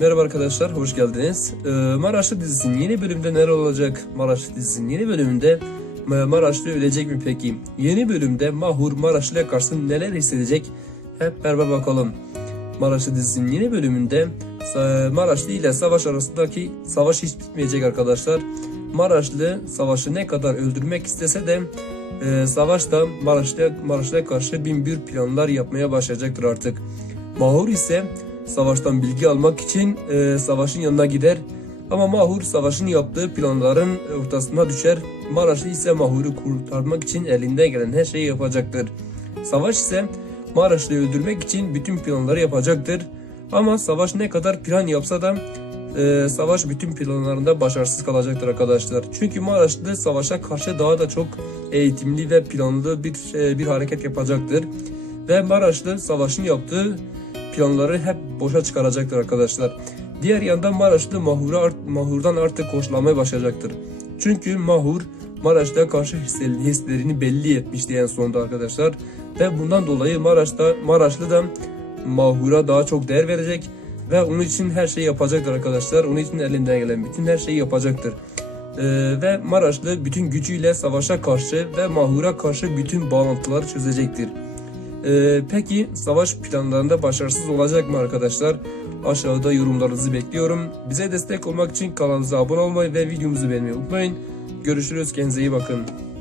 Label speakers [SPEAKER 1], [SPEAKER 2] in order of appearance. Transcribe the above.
[SPEAKER 1] Merhaba arkadaşlar, hoş geldiniz. Ee, Maraşlı dizisinin yeni bölümde neler olacak? Maraşlı dizisinin yeni bölümünde Ma- Maraşlı ölecek mi peki? Yeni bölümde Mahur Maraşlı'ya karşı neler hissedecek? Hep beraber bakalım. Maraşlı dizisinin yeni bölümünde e, Maraşlı ile savaş arasındaki savaş hiç bitmeyecek arkadaşlar. Maraşlı savaşı ne kadar öldürmek istese de e, savaşta Maraşlı'ya Maraşlı'ya karşı bin bir planlar yapmaya başlayacaktır artık. Mahur ise savaştan bilgi almak için e, savaşın yanına gider. Ama Mahur savaşın yaptığı planların ortasına düşer. Maraşlı ise Mahur'u kurtarmak için elinde gelen her şeyi yapacaktır. Savaş ise Maraşlı'yı öldürmek için bütün planları yapacaktır. Ama savaş ne kadar plan yapsa da e, savaş bütün planlarında başarısız kalacaktır arkadaşlar. Çünkü Maraşlı savaşa karşı daha da çok eğitimli ve planlı bir e, bir hareket yapacaktır. Ve Maraşlı savaşın yaptığı planları hep boşa çıkaracaktır arkadaşlar. Diğer yandan Maraşlı Mahur'a art- Mahur'dan artık hoşlanmaya başlayacaktır. Çünkü Mahur Maraş'ta karşı hisleri- hislerini belli etmişti en sonunda arkadaşlar. Ve bundan dolayı Maraş'ta Maraşlı da Mahur'a daha çok değer verecek ve onun için her şeyi yapacaktır arkadaşlar. Onun için elinden gelen bütün her şeyi yapacaktır. Ee, ve Maraşlı bütün gücüyle savaşa karşı ve Mahur'a karşı bütün bağlantıları çözecektir. Ee, peki savaş planlarında başarısız olacak mı arkadaşlar? Aşağıda yorumlarınızı bekliyorum. Bize destek olmak için kanalımıza abone olmayı ve videomuzu beğenmeyi unutmayın. Görüşürüz kendinize iyi bakın.